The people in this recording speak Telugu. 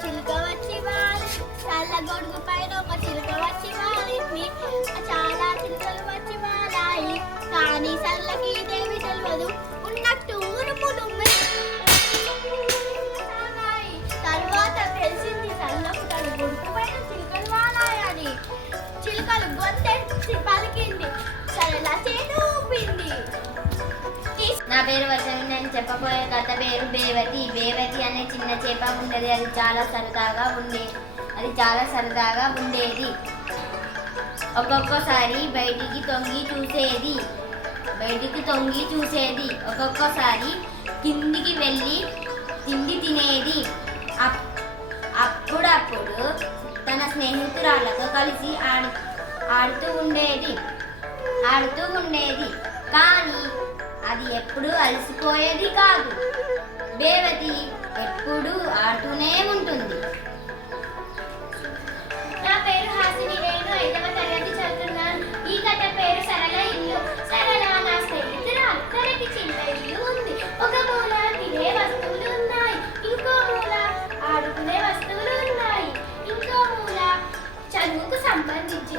చిలుక వచ్చి వాలి చల్ల గొడుగు పైన ఒక చిలుక వచ్చి వాలింది చాలా చిలుకలు వచ్చి వాలాయి కానీ చల్లకి ఇదేమి తెలియదు ఉన్నట్టు ఉరుములు తర్వాత తెలిసింది చల్లకు తన గొడుగు పైన చిలుకలు వాలాయని చిలుకలు గొంతెచ్చి పలికింది. చల్ల చేను ఊపింది నా పేరు వర్షని. చెప్పబోయే కథ పేరు బేవతి. బేవతి అనే చిన్న చేప ఉండేది. అది చాలా సరదాగా ఉండేది అది చాలా సరదాగా ఉండేది. ఒక్కొక్కసారి బయటికి తొంగి చూసేది బయటికి తొంగి చూసేది. ఒక్కొక్కసారి కిందికి వెళ్ళి తిండి తినేది. అప్పుడప్పుడు తన స్నేహితురాళ్ళతో కలిసి ఆడు ఆడుతూ ఉండేది. ఆడుతూ ఉండేది. కానీ అది ఎప్పుడు అలసిపోయేది కాదు. దేవతి ఎప్పుడు ఆడుతూనే ఉంటుంది. నా పేరు హాసిని నేను ఐదవ తరగతి చదువుతున్నాను. ఈ కథ పేరు సరళ ఇల్లు. సరళ నా చిన్న ఇల్లు ఉంది. ఒక మూల తినే వస్తువులు ఉన్నాయి. ఇంకో మూల ఆడుకునే వస్తువులు ఉన్నాయి. ఇంకో మూల చదువుకు సంబంధించి